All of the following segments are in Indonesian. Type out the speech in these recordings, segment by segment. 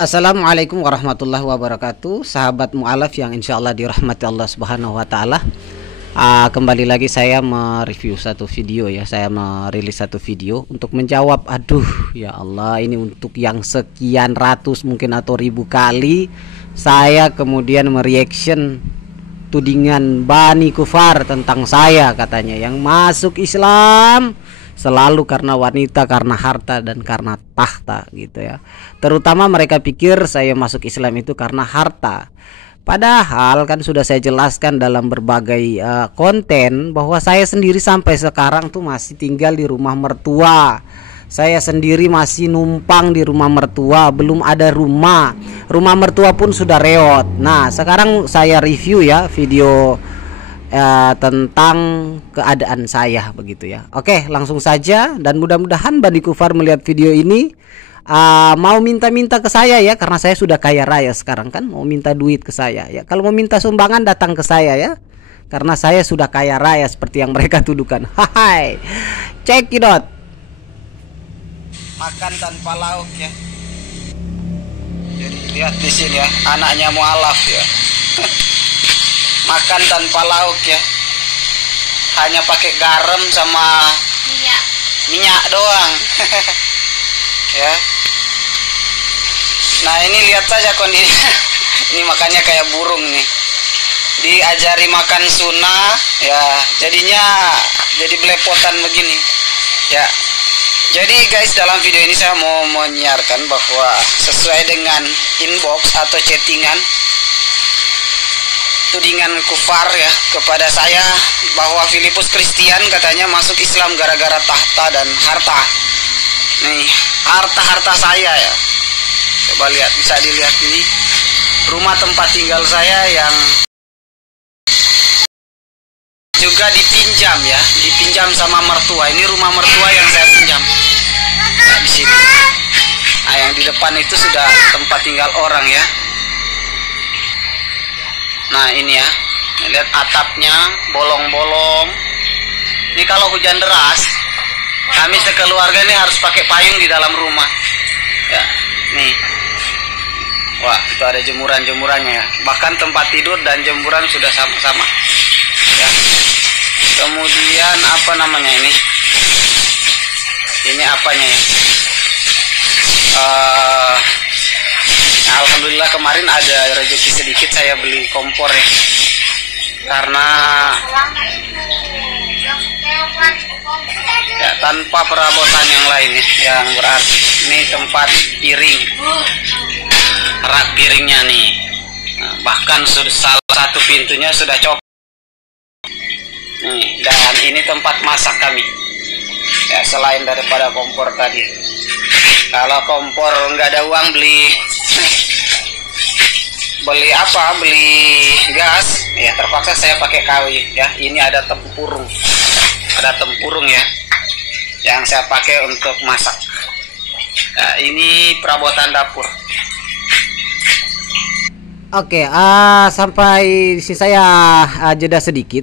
Assalamualaikum warahmatullahi wabarakatuh, sahabat mu'alaf yang insya Allah dirahmati Allah Subhanahu wa Ta'ala. Kembali lagi saya mereview satu video ya. Saya merilis satu video untuk menjawab, aduh ya Allah, ini untuk yang sekian ratus mungkin atau ribu kali saya kemudian mereaction tudingan Bani Kufar tentang saya, katanya yang masuk Islam selalu karena wanita, karena harta, dan karena tahta gitu ya. Terutama mereka pikir saya masuk Islam itu karena harta. Padahal kan sudah saya jelaskan dalam berbagai konten bahwa saya sendiri sampai sekarang tuh masih tinggal di rumah mertua. Saya sendiri masih numpang di rumah mertua, belum ada rumah. Rumah mertua pun sudah reot. Nah, sekarang saya review ya video tentang keadaan saya begitu ya. Oke, langsung saja, dan mudah-mudahan Bani Kufar melihat video ini mau minta-minta ke saya ya, karena saya sudah kaya raya sekarang kan, mau minta duit ke saya ya. Kalau mau minta sumbangan datang ke saya ya, karena saya sudah kaya raya seperti yang mereka tuduhkan. Hai, check it out. Makan tanpa lauk ya. Jadi lihat di sini ya, anaknya mualaf ya. Makan tanpa lauk ya, hanya pakai garam sama minyak doang. Ya. Nah, ini lihat saja kondisinya. Ini makannya kayak burung nih. Diajari makan sunnah ya, jadinya jadi belepotan begini ya. Jadi guys, dalam video ini saya mau menyiarkan bahwa sesuai dengan inbox atau chattingan tudingan kufar ya kepada saya bahwa Filipus Kristian katanya masuk Islam gara-gara tahta dan harta. Nih, harta saya ya. Coba lihat, bisa dilihat ini rumah tempat tinggal saya yang juga dipinjam ya, dipinjam sama mertua. Ini rumah mertua yang saya pinjam. Nah, di sini. Nah, yang di depan itu sudah tempat tinggal orang ya. Nah, ini ya, lihat atapnya bolong-bolong. Ini kalau hujan deras, kami sekeluarga ini harus pakai payung di dalam rumah. Ya, nih. Wah, itu ada jemuran-jemurannya ya. Bahkan tempat tidur dan jemuran sudah sama-sama. Ya. Kemudian apa namanya ini? Ini apanya ya? Alhamdulillah kemarin ada rezeki sedikit, saya beli kompor ya, karena ya tanpa perabotan yang lain ya, yang berarti ini tempat piring, rak piringnya nih. Nah, bahkan salah satu pintunya sudah copot nih, dan ini tempat masak kami ya, selain daripada kompor tadi. Kalau kompor nggak ada uang beli gas ya, terpaksa saya pakai kawi ya. Ini ada tempurung ya yang saya pakai untuk masak. Nah, ini perabotan dapur. Oke, sampai di sini saya jeda sedikit.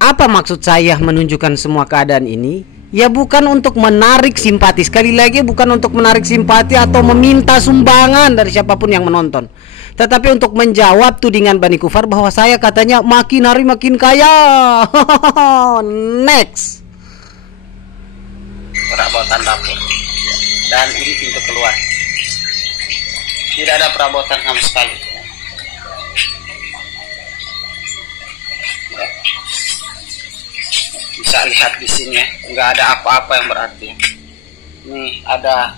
Apa maksud saya menunjukkan semua keadaan ini? Ya bukan untuk menarik simpati, sekali lagi bukan untuk menarik simpati atau meminta sumbangan dari siapapun yang menonton, tetapi untuk menjawab tudingan Bani Kufar bahwa saya katanya makin hari makin kaya. Next, perabotan dapur, dan ini pintu keluar, tidak ada perabotan sama sekali. Bisa lihat di sini ya, nggak ada apa-apa yang berarti. Nih ada,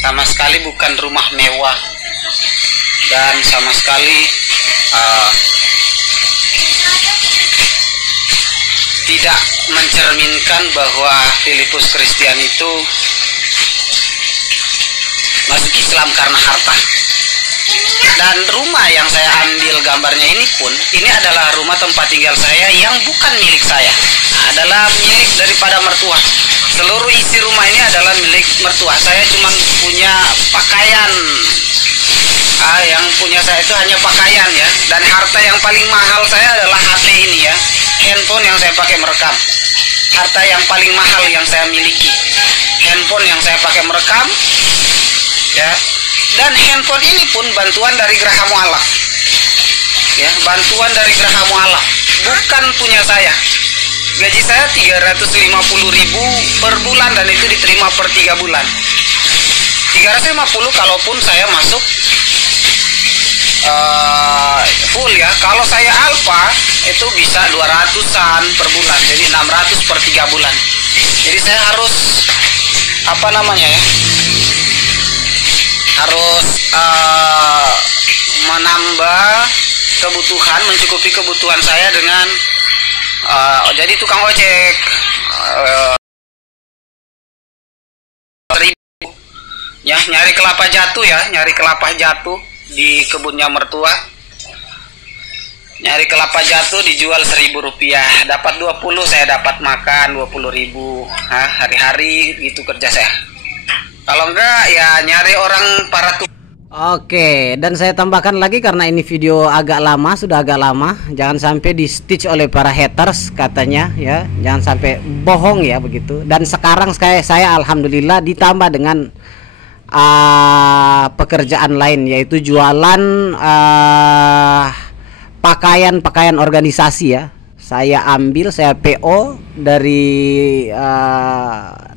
sama sekali bukan rumah mewah, dan sama sekali tidak mencerminkan bahwa Filipus Kristian itu masuk Islam karena harta. Dan rumah yang saya ambil gambarnya ini pun, ini adalah rumah tempat tinggal saya yang bukan milik saya, adalah milik daripada mertua. Seluruh isi rumah ini adalah milik mertua. Saya cuma punya pakaian. Yang punya saya itu hanya pakaian ya. Dan harta yang paling mahal saya adalah HP ini ya, handphone yang saya pakai merekam. Harta yang paling mahal yang saya miliki, handphone yang saya pakai merekam, ya. Dan handphone ini pun bantuan dari Geraha Mu'alaf, ya, bantuan dari Geraha Mu'alaf, bukan punya saya. Gaji saya 350.000 per bulan dan itu diterima per 3 bulan. 350 kalaupun saya masuk full, ya. Kalau saya alfa itu bisa 200-an per bulan, jadi 600 per 3 bulan. Jadi saya harus harus menambah kebutuhan, mencukupi kebutuhan saya dengan jadi tukang ojek, ya, nyari kelapa jatuh, ya, nyari kelapa jatuh di kebunnya mertua, nyari kelapa jatuh dijual Rp1.000, dapat 20, saya dapat makan 20.000, hari-hari gitu kerja saya. Kalau enggak ya nyari orang para Oke, dan saya tambahkan lagi karena ini video agak lama, sudah agak lama, jangan sampai di stitch oleh para haters katanya, ya, jangan sampai bohong, ya, begitu. Dan sekarang saya alhamdulillah ditambah dengan pekerjaan lain, yaitu jualan pakaian organisasi, ya. Saya PO dari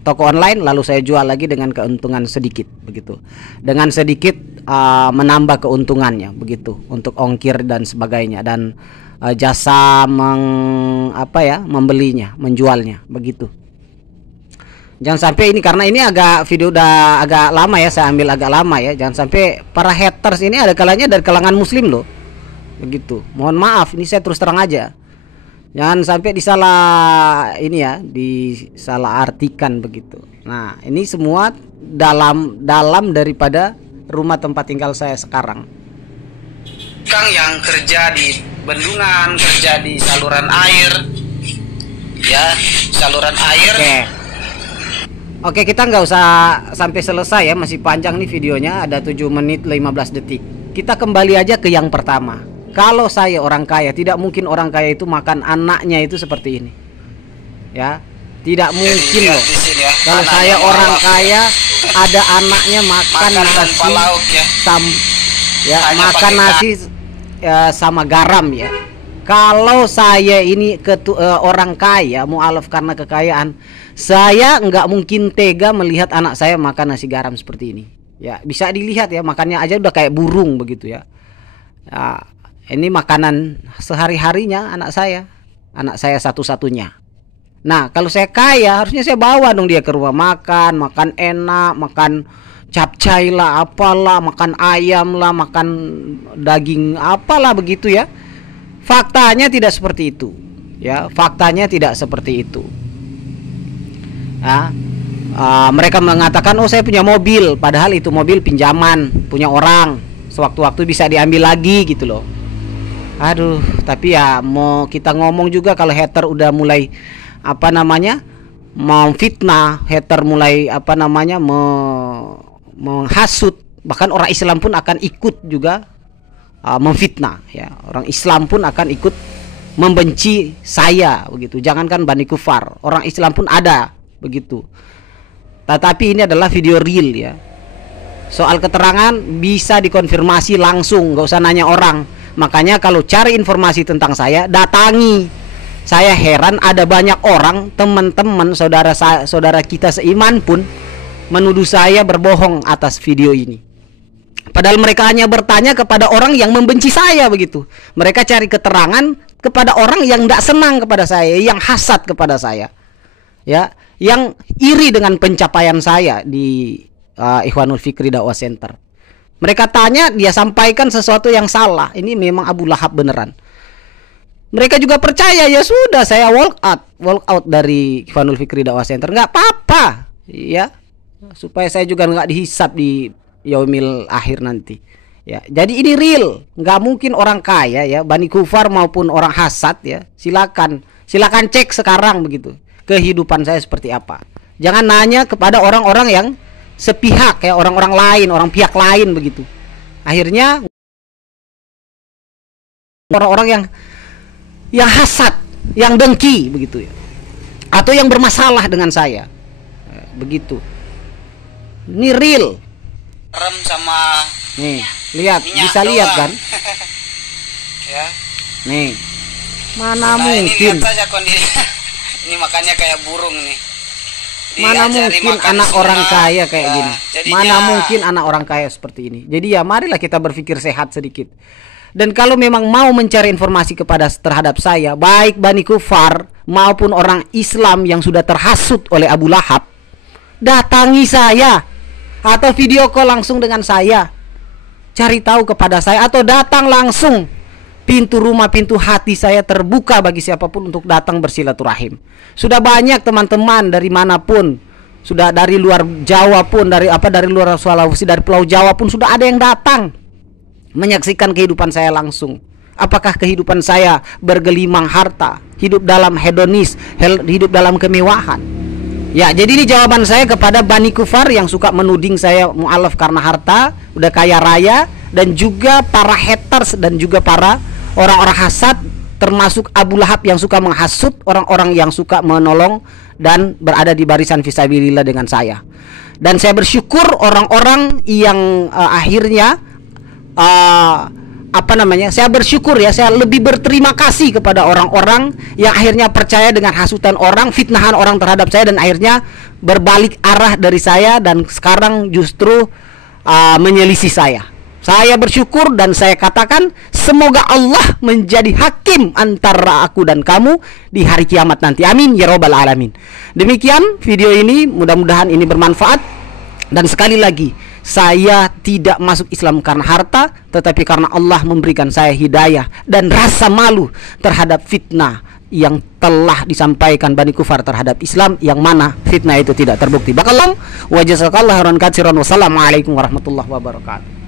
toko online, lalu saya jual lagi dengan keuntungan sedikit, begitu. Dengan sedikit menambah keuntungannya, begitu, untuk ongkir dan sebagainya, dan jasa membelinya, menjualnya, begitu. Jangan sampai ini, karena ini video udah agak lama, ya, saya ambil agak lama, ya. Jangan sampai para haters ini ada kalanya dari kalangan muslim loh, begitu. Mohon maaf, ini saya terus terang aja. Jangan sampai disalah artikan begitu. Nah, ini semua dalam daripada rumah tempat tinggal saya sekarang. Kang yang kerja di bendungan, kerja di saluran air, ya, saluran air. Oke, kita nggak usah sampai selesai, ya, masih panjang nih videonya, ada 7 menit 15 detik. Kita kembali aja ke yang pertama. Kalau saya orang kaya, tidak mungkin orang kaya itu makan anaknya itu seperti ini, ya, tidak mungkin loh. Kalau saya orang kaya, ada anaknya makan nasi makan nasi sama garam, ya. Kalau saya ini orang kaya, mu'alaf karena kekayaan, saya nggak mungkin tega melihat anak saya makan nasi garam seperti ini, ya. Bisa dilihat, ya, makannya aja udah kayak burung begitu, ya. Ini makanan sehari-harinya anak saya satu-satunya. Nah, kalau saya kaya, harusnya saya bawa dong dia ke rumah makan enak, makan capcay lah, apalah, makan ayam lah, makan daging apalah begitu, ya. Faktanya tidak seperti itu, ya. Faktanya tidak seperti itu. Mereka mengatakan, oh, saya punya mobil, padahal itu mobil pinjaman punya orang, sewaktu-waktu bisa diambil lagi gitu loh. Aduh, tapi ya mau kita ngomong juga, kalau hater udah mulai mau fitnah, hater mulai menghasut, bahkan orang Islam pun akan ikut juga memfitnah, ya. Orang Islam pun akan ikut membenci saya begitu. Jangankan Bani Kufar, orang Islam pun ada begitu. Tetapi ini adalah video real, ya. Soal keterangan bisa dikonfirmasi langsung, nggak usah nanya orang. Makanya kalau cari informasi tentang saya, datangi. Saya heran ada banyak orang, teman-teman, saudara kita seiman pun menuduh saya berbohong atas video ini. Padahal mereka hanya bertanya kepada orang yang membenci saya begitu. Mereka cari keterangan kepada orang yang tidak senang kepada saya, yang hasad kepada saya, ya, yang iri dengan pencapaian saya di Ikhwanul Fikri Dakwah Center. Mereka tanya, dia sampaikan sesuatu yang salah. Ini memang Abu Lahab beneran. Mereka juga percaya, ya sudah, saya walk out dari Ikhwanul Fikri Dakwah Center, nggak apa-apa, ya, supaya saya juga nggak dihisap di yaumil akhir nanti, ya. Jadi ini real, nggak mungkin orang kaya, ya, Bani Kufar maupun orang hasad, ya. Silakan cek sekarang begitu kehidupan saya seperti apa. Jangan nanya kepada orang-orang yang sepihak, ya, orang-orang lain, orang pihak lain begitu. Akhirnya orang-orang yang hasad, yang dengki begitu, ya, atau yang bermasalah dengan saya, begitu. Ini real. Rem sama Nih, lihat, minyak bisa lihat doang. kan? Ya. Nih. Mana Nah, ini mungkin? lihat saja kondisi. Ini makannya kayak burung nih. Mana Diajari mungkin makan anak sunat, orang kaya kayak ya, gini? jadinya- Mana mungkin anak orang kaya seperti ini? Jadi ya marilah kita berpikir sehat sedikit. Dan kalau memang mau mencari informasi terhadap saya, baik Bani Kufar maupun orang Islam yang sudah terhasut oleh Abu Lahab, datangi saya atau video call langsung dengan saya. Cari tahu kepada saya atau datang langsung. Pintu rumah, pintu hati saya terbuka bagi siapapun untuk datang bersilaturahim. Sudah banyak teman-teman dari manapun, sudah dari luar Jawa pun, dari luar Sulawesi, dari Pulau Jawa pun sudah ada yang datang menyaksikan kehidupan saya langsung. Apakah kehidupan saya bergelimang harta, hidup dalam hedonis, hidup dalam kemewahan? Ya, jadi ini jawaban saya kepada Bani Kufar yang suka menuding saya mu'alaf karena harta, udah kaya raya, dan juga para haters dan juga para orang-orang hasad, termasuk Abu Lahab yang suka menghasut orang-orang yang suka menolong dan berada di barisan fisabilillah dengan saya. Dan saya bersyukur orang-orang yang akhirnya saya bersyukur ya, saya lebih berterima kasih kepada orang-orang yang akhirnya percaya dengan hasutan orang, fitnahan orang terhadap saya, dan akhirnya berbalik arah dari saya dan sekarang justru menyelisih saya. Saya bersyukur dan saya katakan semoga Allah menjadi hakim antara aku dan kamu di hari kiamat nanti. Amin ya robbal alamin. Demikian video ini, mudah-mudahan ini bermanfaat. Dan sekali lagi, saya tidak masuk Islam karena harta, tetapi karena Allah memberikan saya hidayah dan rasa malu terhadap fitnah yang telah disampaikan Bani Kufar terhadap Islam, yang mana fitnah itu tidak terbukti. Barakallahu wa jazakallahu khairan katsiran. Wassalamualaikum warahmatullahi wabarakatuh.